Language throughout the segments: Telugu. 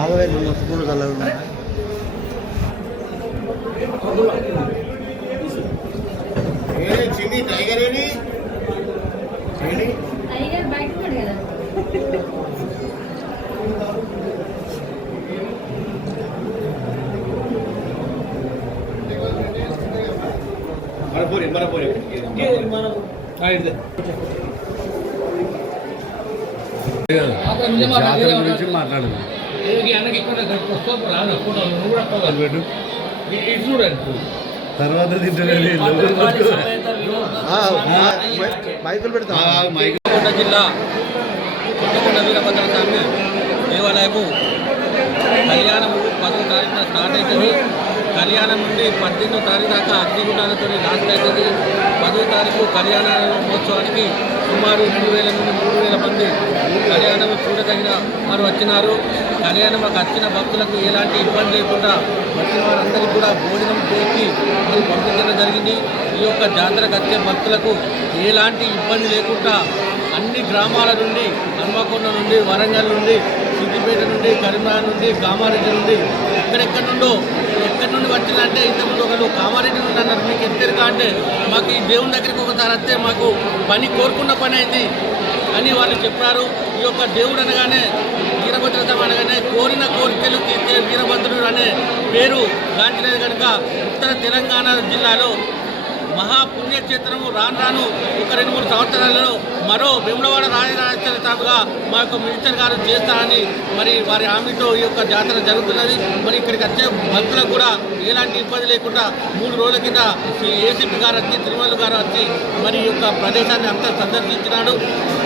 ఆగవే మొత్తుకుంటూ చల్లగా చిన్ని టైగర్ ఏది టైగర్ బయట పడు కదా జాతర గురించి మాట్లాడదు తర్వాత మైకులు పెడతా కొత్తగూడ జిల్లా కొత్తగూడ వీరభద్ర స్వామి దేవాలయము కళ్యాణము 10వ తారీఖున స్టార్ట్ అవుతుంది. కళ్యాణం నుండి 18వ తారీఖు దాకా అగ్నిగుండాలతో లాస్ట్ అవుతుంది. 10వ తారీఖు కళ్యాణ మహోత్సవానికి సుమారు 2,000 నుండి 3,000 మంది కళ్యాణం చూడదగిన వారు వచ్చినారు. కళ్యాణంకి వచ్చిన భక్తులకు ఎలాంటి ఇబ్బంది లేకుండా వచ్చిన వారందరికీ కూడా భోజనం చేసి మరి పంపించడం జరిగింది. ఈ యొక్క జాతరకు వచ్చే భక్తులకు ఎలాంటి ఇబ్బంది లేకుండా అన్ని గ్రామాల నుండి హన్మకొండ నుండి వరంగల్ నుండి సిద్దిపేట నుండి కరీంనగర్ నుండి కామారెడ్డి నుండి ఎక్కడి నుండి వచ్చిందంటే ఇంతకుముందు ఒకరు కామారెడ్డి నుండి అన్నారు. మీకు ఎత్తేరుగా అంటే మాకు ఈ దేవుని దగ్గరికి ఒకసారి వస్తే మాకు పని కోరుకున్న పని అయింది అని వాళ్ళు చెప్పారు. ఈ యొక్క దేవుడు అనగానే వీరభద్రతం అనగానే కోరిన కోరికలు తీర్చే వీరభద్రుడు అనే పేరు గాంచినది కనుక ఉత్తర తెలంగాణ జిల్లాలో మహాపుణ్యక్షేత్రము రాను ఒక 2-3 సంవత్సరాలలో మరో వేములవాడ రాజరాజేశ్వర స్వామిగా మా యొక్క మినిస్టర్ గారు చేస్తారని మరి వారి హామీతో ఈ యొక్క జాతర జరుగుతున్నది. మరి ఇక్కడికి వచ్చే భక్తులకు కూడా ఎలాంటి ఇబ్బంది లేకుండా 3 రోజుల కింద ఏసీపీ గారు వచ్చి తిరుమల గారు వచ్చి మరి ఈ యొక్క ప్రదేశాన్ని అంతా సందర్శించినాడు.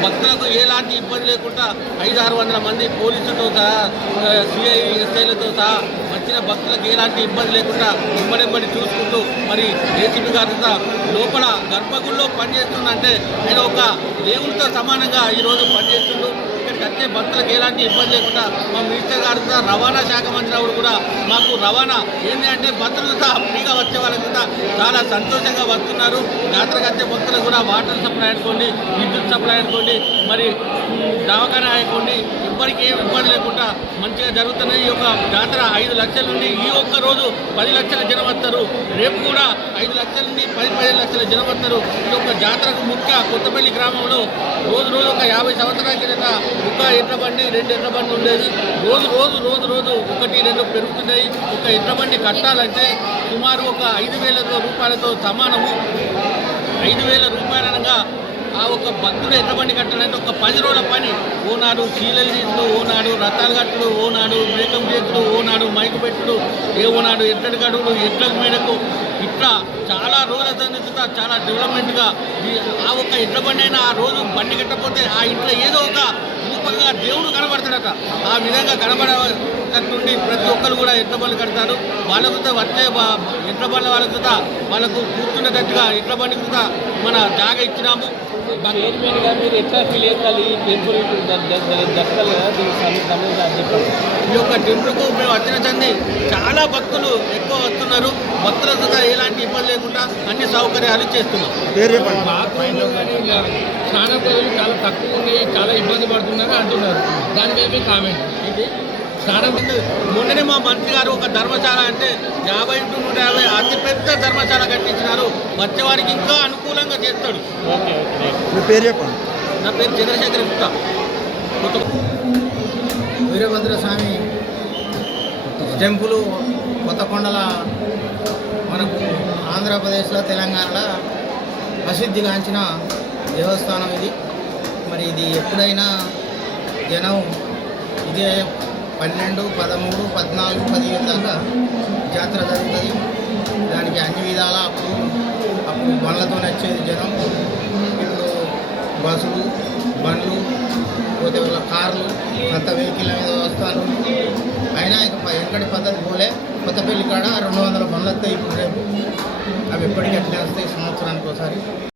భక్తులకు ఎలాంటి ఇబ్బంది లేకుండా 500-600 మంది పోలీసులతో సహా సిఐ ఎస్ఐలతో సహా వచ్చిన భక్తులకు ఎలాంటి ఇబ్బంది లేకుండా ఇమ్మడెమ్మడి చూసుకుంటూ మరి ఏసీపీ గారు లోపల గర్భగుడిలో పనిచేస్తుందంటే ఆయన ఒక దేవునితో సమానంగా ఈరోజు పనిచేస్తుండ్రు. ఇక్కడికి వచ్చే భక్తులకు ఎలాంటి ఇబ్బంది లేకుండా మా మినిస్టర్ గారు కూడా రవాణా శాఖ మంత్రి గారు కూడా మాకు రవాణా ఏంటి అంటే భక్తులతో ఫ్రీగా వచ్చే వాళ్ళకి కూడా చాలా సంతోషంగా వస్తున్నారు. జాతరకు వచ్చే భక్తులకు కూడా వాటర్ సప్లై అనుకోండి, విద్యుత్ సప్లై అనుకోండి, మరి దవాఖానా అనుకోండి, ఎవ్వరికి ఏమి ఇబ్బంది లేకుండా మంచిగా జరుగుతున్నాయి. ఈ యొక్క జాతర 5 లక్షల నుండి ఈ ఒక్క రోజు 10 లక్షల జనం వస్తారు. రేపు కూడా 5 లక్షల నుండి 10-15 లక్షల జనం వస్తారు. ఈ యొక్క జాతరకు ముఖ్య కొత్తపల్లి గ్రామంలో రోజు ఒక 50 సంవత్సరాల కింద ఒక ఎడ్ల బండి 2 ఎడ్ల బండి ఉండేది. రోజు 1-2 పెరుగుతున్నాయి. ఒక ఎడ్ల బండి కట్టాలంటే సుమారు ఒక 5,000 రూపాయలతో సమానము. 5,000 రూపాయలనగా ఆ ఒక భక్తుడు ఎడ్ల బండి కట్టాలంటే ఒక 10 రోజుల పని. ఓనాడు చీలలు తీసుడు, ఓనాడు రథాలు కట్టుడు, ఓనాడు మేకం చేసుడు, ఓనాడు మైకు పెట్టుడు, ఓనాడు ఎడ్లడి గడువుడు, ఎడ్ల మీదకు ఇట్లా చాలా రోజుల తర్వాత చాలా డెవలప్మెంట్గా ఆ ఒక ఎడ్ల బండి అయినా ఆ రోజు బండి కట్టకపోతే ఆ ఇంట్లో ఏదో ఒక రూపంగా దేవుడు కనబడతాడట. ఆ విధంగా కనబడేటట్టుండి ప్రతి ఒక్కరు కూడా ఎడ్ల బండ్లు కడతారు. వాళ్ళకు వచ్చే ఎడ్ల బండ్ల వాళ్ళకు కూర్చునేటట్టుగా ఎడ్ల బండి కూడా మన జాగా ఇచ్చినాము. మీరు ఎట్లా ఫీల్ అవుతారు? ఈ టెంపుల్ దర్శనాలు కదా ఈ యొక్క టెంపుల్కు మేము వచ్చిన చంది చాలా భక్తులు ఎక్కువ వస్తున్నారు. భక్తులకు ఎలాంటి ఇబ్బంది లేకుండా అన్ని సౌకర్యాలు చేస్తున్నాం. చాలా ప్రజలు చాలా తక్కువ ఉన్నాయి, చాలా ఇబ్బంది పడుతున్నారు అంటున్నారు. దాని మీద కామెంట్ ఇది మొన్ననే మా మంత్రి గారు ఒక ధర్మశాల అంటే 50-150 అతిపెద్ద ధర్మశాల కట్టించినారు. వచ్చేవారికి ఇంకా అనుకూలంగా చేస్తాడు. మీ పేరు చెప్పండి. నా పేరు చంద్రశేఖర్ గుప్తా. వీరభద్ర స్వామి టెంపుల్ కొత్తకొండల మనకు ఆంధ్రప్రదేశ్లో తెలంగాణలో ప్రసిద్ధిగాంచిన దేవస్థానం ఇది. మరి ఇది ఎప్పుడైనా జనం ఇదే 12, 13, 14, 15 దాకా జాతర జరుగుతుంది. దానికి అన్ని విధాల అప్పుడు బండ్లతో వచ్చేది జనం. ఇప్పుడు బస్సులు, బండ్లు, పోతే వాళ్ళ కార్లు, అంత వెహికల్ మీద వస్తారు. అయినా ఇక వెనకటి పద్ధతి పోలే. కొత్తపల్లి కాడ 200 బండ్లు వస్తాయి ఇప్పుడు రేపు. అవి ఎప్పటికీ అట్లే వస్తాయి సంవత్సరానికి ఒకసారి.